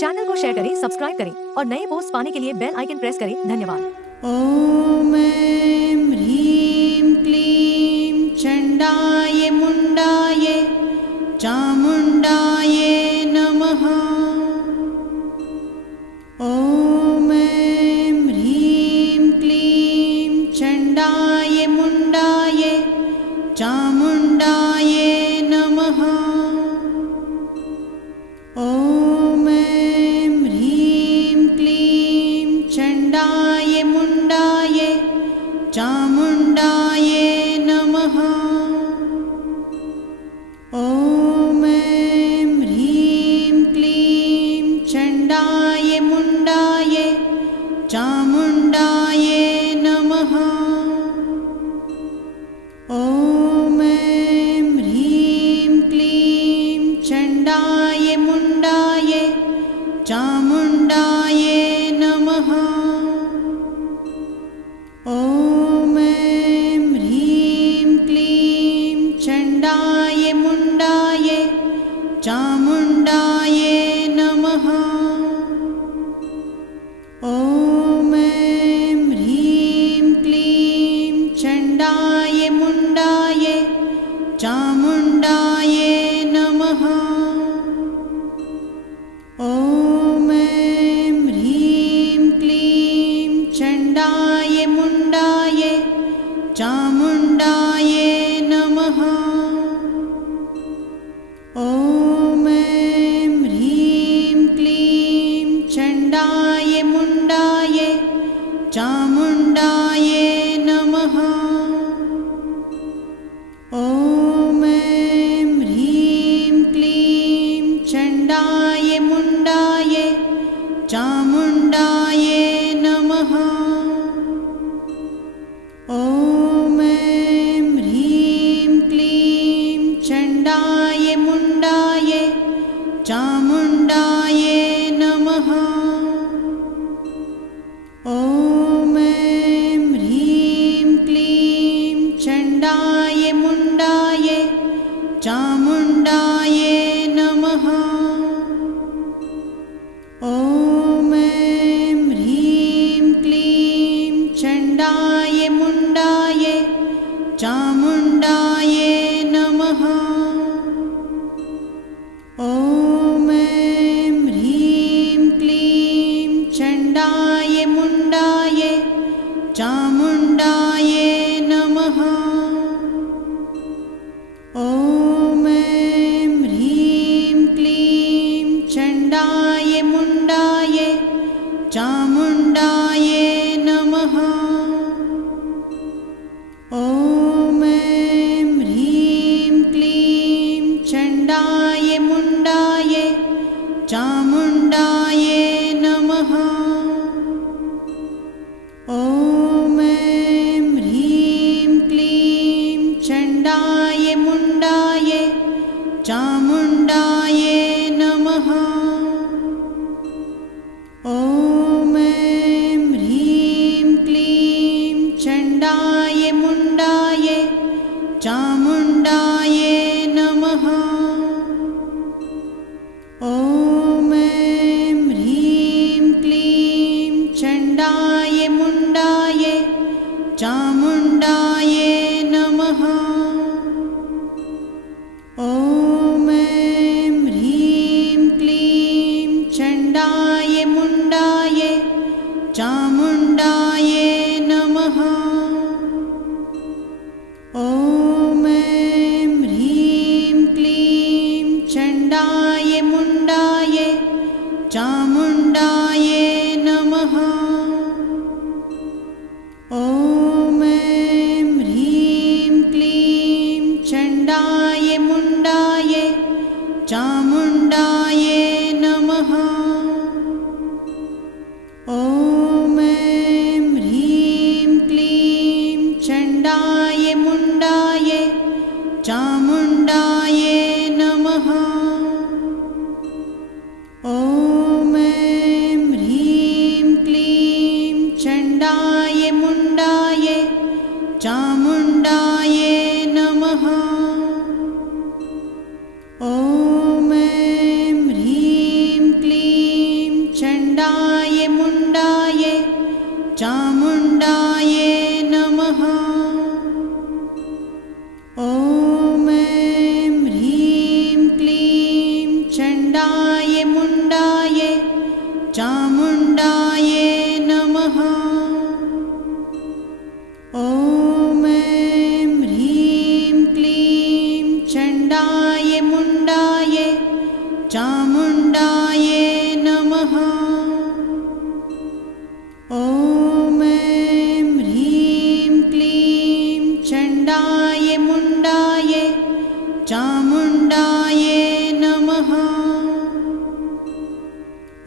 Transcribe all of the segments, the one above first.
Channel को share करें, subscribe करें और नए पोस्ट पाने के लिए बेल आइकन प्रेस करें। धन्यवाद। ॐ ऐं ह्रीं क्लीं चण्डाय मुण्डाय चामुण्डाय नमः। ॐ ऐं ह्रीं क्लीं चण्डाय मुण्डाय चामुण्डाय नमः। ॐ ऐं ह्रीं क्लीं चण्डाय मुण्डाय चामुण्डाय नमः। ॐ ऐं ह्रीं क्लीं चण्डाय मुण्डाय चामुण्डाय नमः। ॐ ऐं ह्रीं क्लीं चण्डाय मुण्डाय चामुण्डाय नमः। ॐ ऐं ह्रीं क्लीं चण्डाय मुण्डाय चामुण्डाय नमः। ॐ ऐं ह्रीं क्लीं चण्डाय मुण्डाय चामुण्डाय नमः। ॐ ऐं ह्रीं क्लीं चण्डाय मुण्डाय चामुण्डाय नमः। ॐ ऐं ह्रीं क्लीं चण्डाय मुण्डाय चामुण्डाय नमः। ॐ ऐं ह्रीं क्लीं चण्डाय मुण्डाय चामुण्डाय नमः। ॐ ऐं ह्रीं क्लीं चण्डाय मुण्डाय चामुण्डाय नमः। ॐ ऐं ह्रीं क्लीं चण्डाय मुण्डाय चामुण्डाय नमः। ॐ ऐं ह्रीं क्लीं चण्डाय मुण्डाय चामुण्डाय नमः। ॐ ऐं ह्रीं क्लीं चण्डाय मुण्डाय चामुण्डाय नमः। ॐ ऐं ह्रीं क्लीं चण्डाय मुण्डाय चामुण्डाय नमः। ॐ ऐं ह्रीं क्लीं चण्डाय मुण्डाय चामुण्डाय नमः। ॐ ऐं ह्रीं क्लीं चण्डाय मुण्डाय चामुण्डाय नमः। ॐ ऐं ह्रीं क्लीं चण्डाय मुण्डाय चामुण्डाय नमः। ॐ ऐं ह्रीं क्लीं चण्डाय मुण्डाय चामुण्डाय नमः। ॐ ऐं ह्रीं क्लीं चण्डाय मुण्डाय चामुण्डाय नमः। ॐ ऐं ह्रीं क्लीं चण्डाय मुण्डाय चामुण्डाय नमः। ॐ ऐं ह्रीं क्लीं चण्डाय मुण्डाय चामुण्डाय नमः। ॐ ऐं ह्रीं क्लीं चण्डाय मुण्डाय चामुण्डाय नमः। ॐ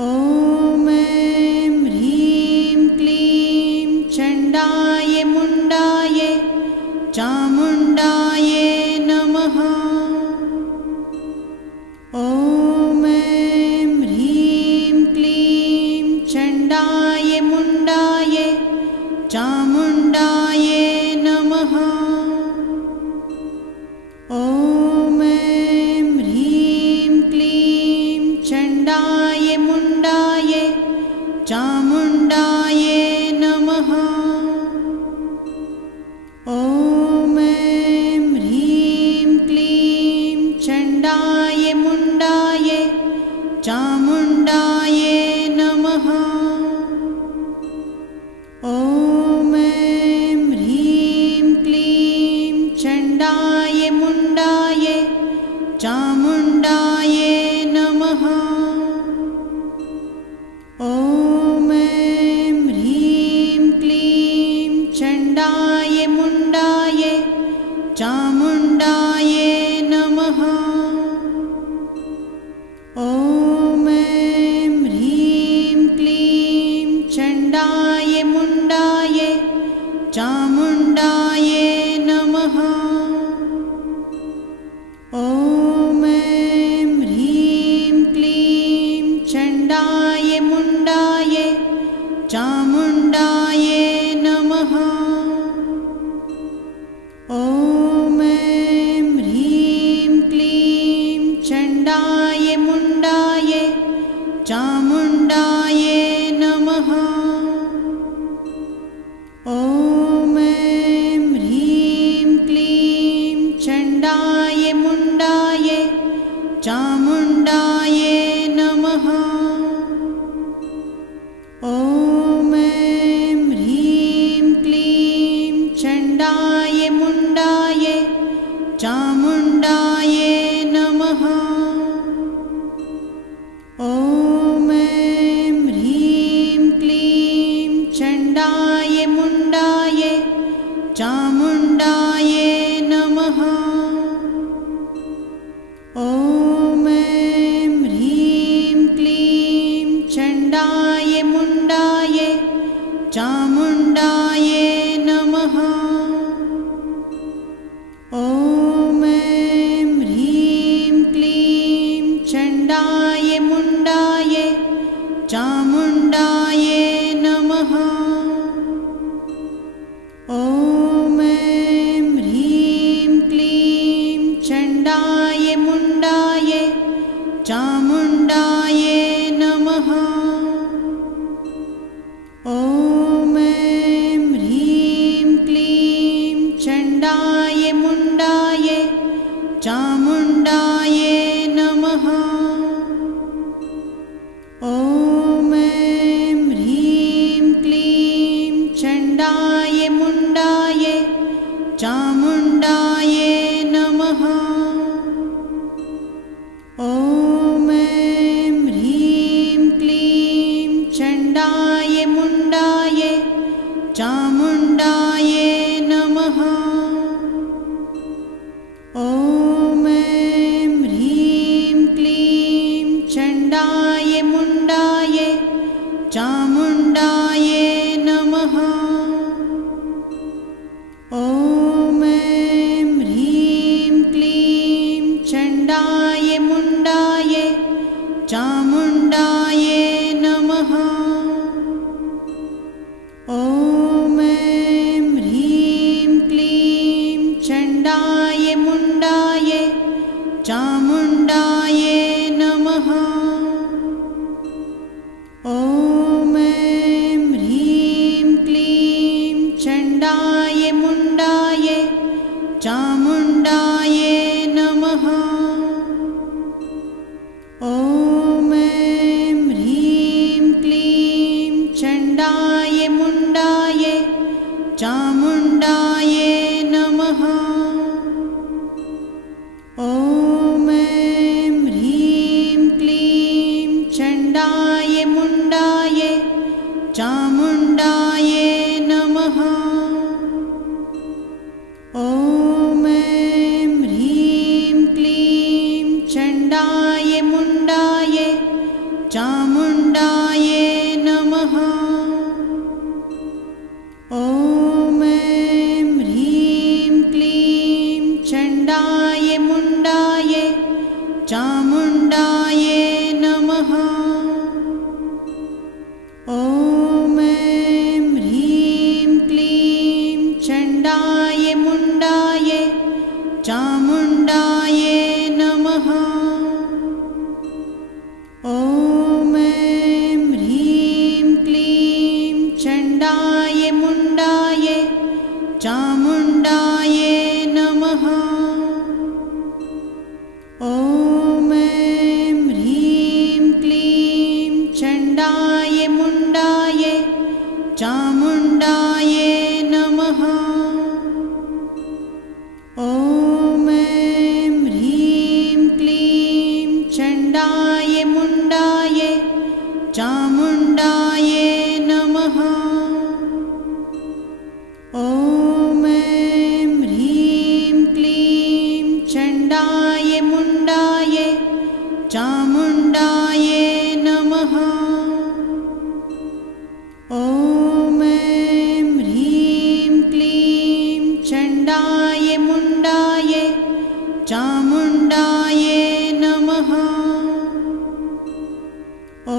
ॐ ऐं ह्रीं क्लीं चण्डाय मुण्डाय चामुण्डाय नमः। ॐ ऐं ह्रीं क्लीं चण्डाय मुण्डाय चामुण्डाय नमः। ॐ ऐं ह्रीं क्लीं चण्डाय मुण्डाय चामुण्डाय नमः। ॐ ऐं ह्रीं क्लीं चण्डाय मुण्डाय चामुण्डाय नमः। ॐ ऐं ह्रीं क्लीं चण्डाय मुण्डाय चामुण्डाय नमः। ॐ ऐं ह्रीं क्लीं चण्डाय मुण्डाय चामुण्डाय नमः। ॐ ऐं ह्रीं क्लीं चण्डाय मुण्डाय चामुण्डाय नमः। ॐ ऐं ह्रीं क्लीं चण्डाय मुण्डाय चामुण्डाय नमः। ॐ ऐं ह्रीं क्लीं चण्डाय मुण्डाय चामुण्डाय नमः। ॐ ऐं ह्रीं क्लीं चण्डाय मुण्डाय चामुण्डाय नमः। ॐ ऐं ह्रीं क्लीं चण्डाय मुण्डाय चामुण्डाय नमः। ॐ ऐं ह्रीं क्लीं चण्डाय मुण्डाय चामुण्डाय नमः। ॐ ऐं ह्रीं क्लीं चण्डाय मुण्डाय चामुण्डाय नमः। ॐ ऐं ह्रीं क्लीं चण्डाय मुण्डाय चामुण्डाय नमः। ॐ ऐं ह्रीं क्लीं चण्डाय मुण्डाय चामुण्डाय नमः। ॐ ऐं ह्रीं क्लीं चण्डाय मुण्डाय चामुण्डाय नमः। ॐ ऐं ह्रीं क्लीं चण्डाय मुण्डाय चामुण्डाय नमः। ॐ ऐं ह्रीं क्लीं चण्डाय मुण्डाय चामुण्डाय नमः। ॐ ऐं ह्रीं क्लीं चण्डाय मुण्डाय चामुण्डाय नमः। ॐ ऐं ह्रीं क्लीं चण्डाय मुण्डाय चामुण्डाय नमः। ॐ ऐं ह्रीं क्लीं चण्डाय मुण्डाय चामुण्डाय नमः। ॐ ऐं ह्रीं क्लीं चण्डाय मुण्डाय चामुण्डाय नमः। ॐ ऐं ह्रीं क्लीं चण्डाय मुण्डाय चामुण्डाय नमः। ॐ ऐं ह्रीं क्लीं चण्डाय मुण्डाय चामुण्डाय नमः। ॐ ऐं ह्रीं क्लीं चण्डाय मुण्डाय चामुण्डाय चामुण्डायै नमः। ॐ ऐं ह्रीं क्लीं चण्डाय मुण्डाय चामुण्डायै नमः। ॐ ऐं ह्रीं क्लीं चण्डाय मुण्डाय चामुण्डायै नमः। ॐ ऐं ह्रीं क्लीं चण्डाय मुण्डाय चामुण्डायै नमः। ॐ ऐं ह्रीं क्लीं चण्डाय मुण्डाय चामुण्डायै नमः। ॐ ऐं ह्रीं क्लीं चण्डाय मुण्डाय चामुण्डायै नमः। ॐ ऐं ह्रीं क्लीं चण्डाय मुण्डाय चामुण्डायै नमः। ॐ ऐं ह्रीं क्लीं चण्डाय मुण्डाय चामुण्डायै नमः। ॐ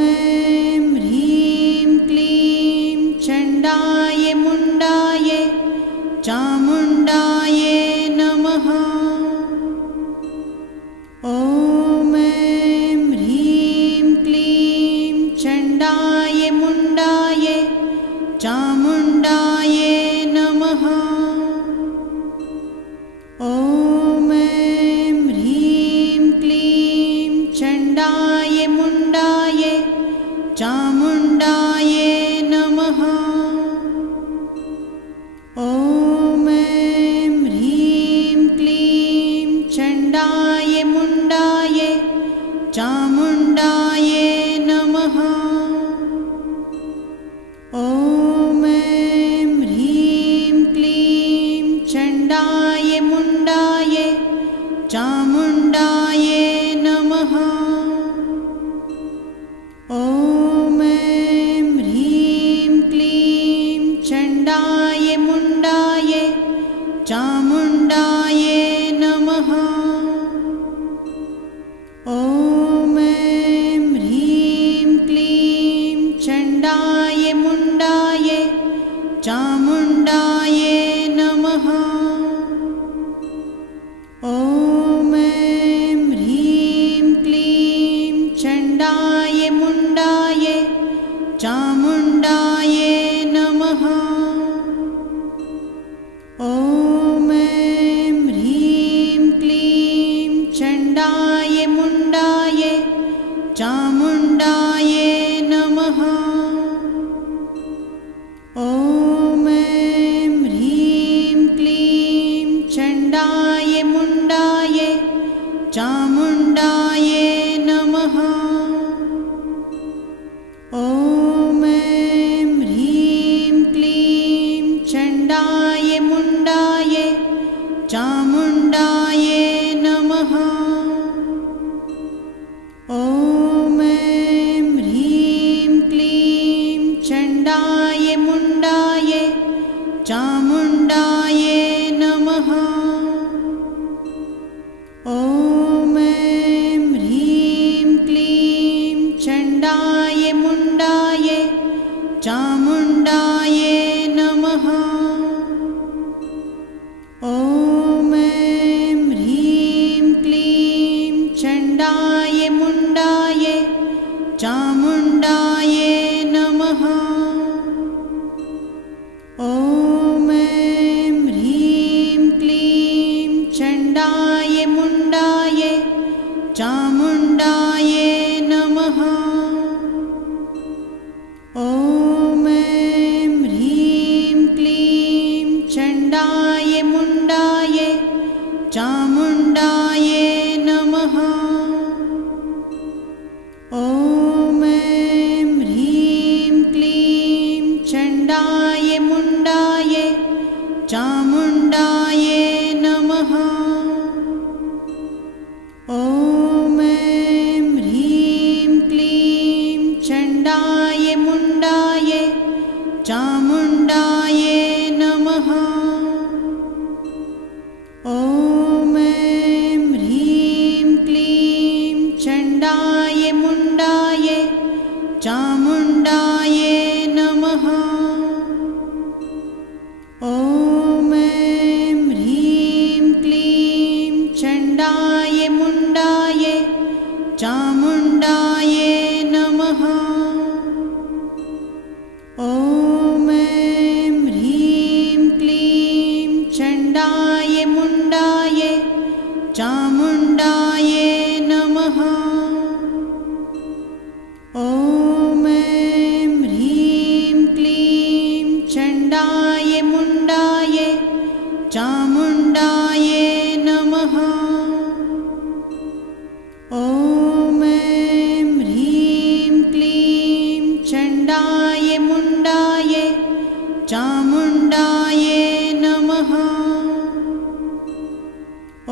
ऐं ह्रीं क्लीं चण्डाय मुण्डाय चामुण्डायै नमः। ॐ ऐं ह्रीं क्लीं चण्डाय मुण्डाय चामुण्डायै नमः। ॐ ऐं ह्रीं क्लीं चण्डाय मुण्डाय चामुण्डायै नमः। ॐ ऐं ह्रीं क्लीं चण्डाय मुण्डाय चामुण्डायै नमः। ॐ ऐं ह्रीं क्लीं चण्डाय मुण्डाय चामुण्डायै नमः। ॐ ऐं ह्रीं क्लीं चण्डाय मुण्डाय चामुण्डायै नमः। ॐ ऐं ह्रीं क्लीं चण्डाय मुण्डाय चामुण्डायै नमः। ॐ ऐं ह्रीं क्लीं चण्डाय मुण्डाय चामुण्डायै नमः। ॐ ऐं ह्रीं क्लीं चण्डाय मुण्डाय चामुण्डायै नमः। ॐ ऐं ह्रीं क्लीं चण्डाय मुण्डाय चामुण्डायै नमः। ॐ ऐं ह्रीं क्लीं चण्डाय मुण्डाय चामुण्डायै नमः। ॐ ऐं ह्रीं क्लीं चण्डाय मुण्डाय चामुण्डायै नमः। ॐ ऐं ह्रीं क्लीं चण्डाय मुण्डाय चामुण्डायै नमः। ॐ ऐं ह्रीं क्लीं चण्डाय मुण्डाय चामुण्डायै नमः। ॐ ऐं ह्रीं क्लीं चण्डाय मुण्डाय चामुण्डायै नमः। ॐ ऐं ह्रीं क्लीं चण्डाय मुण्डाय चामुण्डायै नमः। ॐ ऐं चामुण्डायै नमः। ॐ ऐं ह्रीं क्लीं चण्डाय मुण्डाय चामुण्डायै नमः। ॐ ऐं ह्रीं क्लीं चण्डाय मुण्डाय चामुण्डायै नमः। ॐ ऐं ह्रीं क्लीं चण्डाय मुण्डाय चामुण्डायै नमः। ॐ ऐं ह्रीं क्लीं चण्डाय मुण्डाय चामुण्डायै नमः।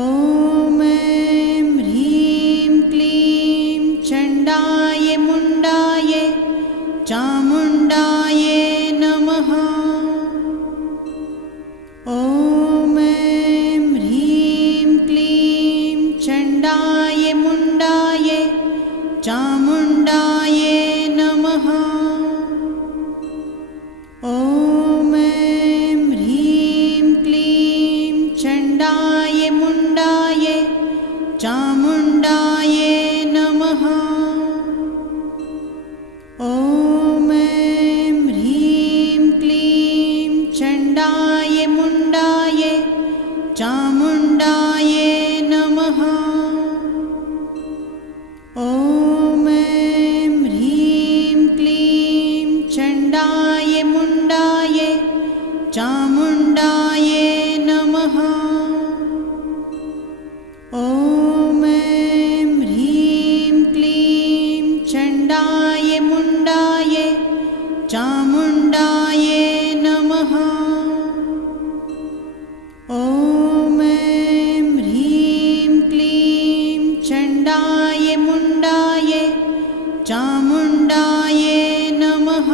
ॐ ऐं ह्रीं क्लीं चण्डाय मुण्डाय चामुण्डायै नमः। ॐ ऐं ह्रीं क्लीं चण्डाय मुण्डाय चामुण्डायै नमः। ॐ ऐं ह्रीं क्लीं चण्डाय मुण्डाय चामुण्डायै नमः। ॐ ऐं ह्रीं क्लीं चण्डाय मुण्डाय चामुण्डायै नमः। ॐ ऐं ह्रीं क्लीं चण्डाय मुण्डाय चामुण्डायै नमः। ॐ ऐं ह्रीं क्लीं चण्डाय मुण्डाय चामुण्डायै नमः। ॐ ऐं ह्रीं क्लीं चण्डाय मुण्डाय चामुण्डायै नमः।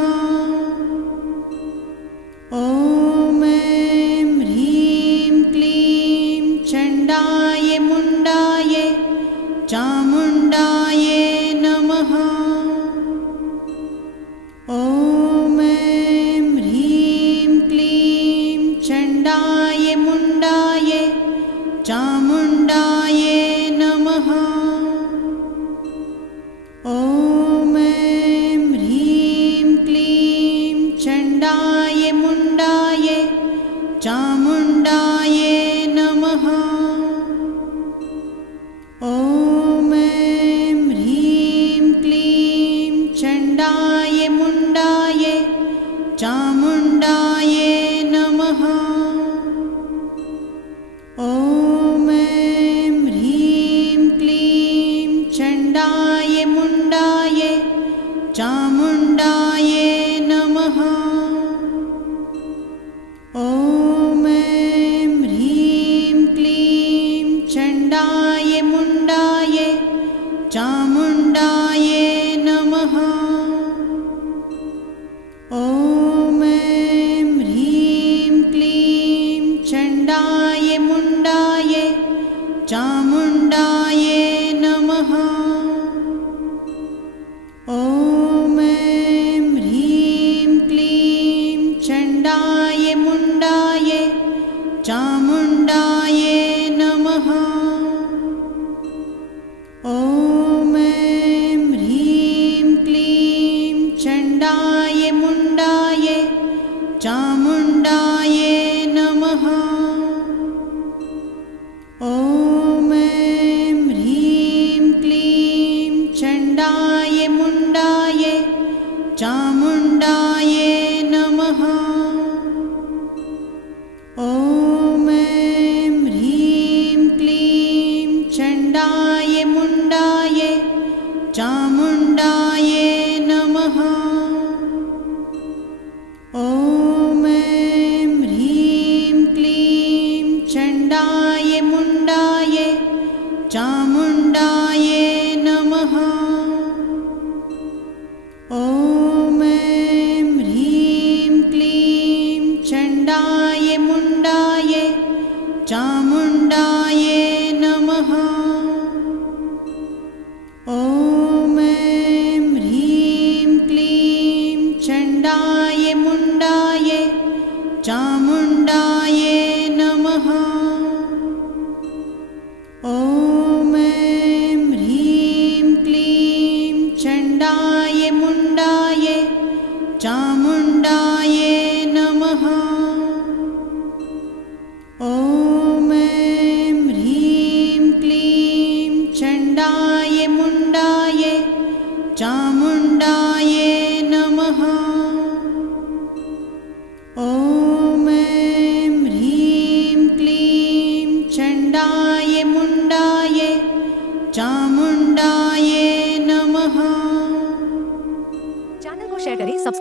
ॐ ऐं ह्रीं क्लीं चण्डाय मुण्डाय चामुण्डायै नमः। ॐ ऐं ह्रीं क्लीं चण्डाय मुण्डाय चामुण्डायै नमः। ॐ ऐं ह्रीं क्लीं चण्डाय मुण्डाय चामुण्डायै नमः। ॐ ऐं ह्रीं क्लीं चण्डाय मुण्डाय चामुण्डायै नमः। ॐ ऐं ह्रीं क्लीं चण्डाय मुण्डाय चामुण्डायै नमः। ॐ ऐं ह्रीं क्लीं चण्डाय मुण्डाय चामुण्डायै नमः। ॐ ऐं ह्रीं क्लीं चण्डाय मुण्डाय चामुण्डायै नमः। ॐ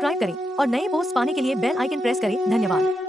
सब्सक्राइब करें और नए पोस्ट पाने के लिए बेल आइकन प्रेस करें। धन्यवाद।